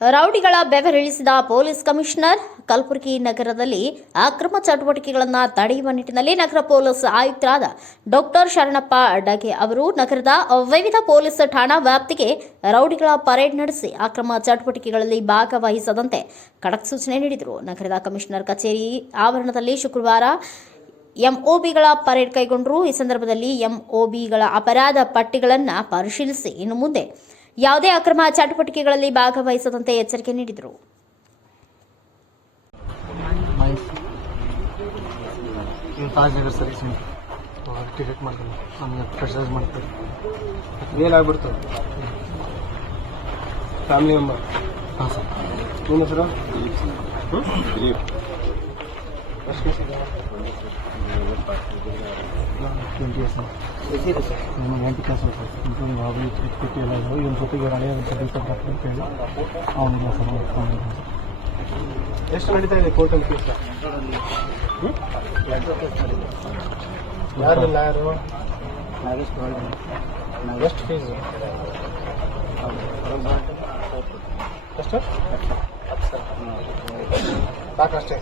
ರೌಡಿಗಳ ಬೆವರಿಳಿಸಿದ police commissioner. Kalaburagi ನಗರದಲ್ಲಿ ಅಕ್ರಮ ಚಟುವಟಿಕೆಗಳನ್ನು ತಡೆಯುವ ನಿಟ್ಟಿನಲ್ಲಿ ನಗರ ಪೊಲೀಸ್ ಆಯುಕ್ತರಾದ ಡಾಕ್ಟರ್ ಶರಣಪ್ಪ ಅಡ್ಡಗೆ ಅವರು ನಗರದ ವಿವಿಧ ಪೊಲೀಸ್ ಠಾಣಾ ವ್ಯಾಪ್ತಿಗೆ ರೌಡಿಗಳ ಪರೇಡ್ ನಡೆಸಿ ಅಕ್ರಮ ಚಟುವಟಿಕೆಗಳಲ್ಲಿ ಭಾಗವಹಿಸದಂತೆ ಖಡಕ್ ಸೂಚನೆ ನೀಡಿದರು. ನಗರದ ಕಮಿಷನರ್ ಕಚೇರಿ ಆವರಣದಲ್ಲಿ ಶುಕ್ರವಾರ ಎಂಒಬಿಗಳ ಪರೇಡ್ ಕೈಗೊಂಡರು. ಈ ಸಂದರ್ಭದಲ್ಲಿ ಎಂಒಬಿಗಳ ಅಪರಾಧ ಪಟ್ಟಿಗಳನ್ನು ಪರಿಶೀಲಿಸಿ ಇನ್ನು ಮುಂದೆ ಯಾವುದೇ ಅಕ್ರಮ ಚಟುವಟಿಕೆಗಳಲ್ಲಿ ಭಾಗವಹಿಸದಂತೆ ಎಚ್ಚರಿಕೆ ನೀಡಿದರು. ಏನಾಗ್ಬಿಡ್ತದೆ ಫ್ಯಾಮಿಲಿ ಮೆಂಬರ್. ಹಾಂ ಸರ್, ನಿಮ್ಮ ಹೆಸರು? ಎಷ್ಟು ನಡೀತಾ ಇದೆ ಕೋರ್ಟಲ್ಲಿ ಕೇಸ್? ಯಾರಿಲ್ಲ, ಯಾರು? ಎಷ್ಟು ಫೀಸು? ಎಷ್ಟು ಸಾಕಷ್ಟೇ?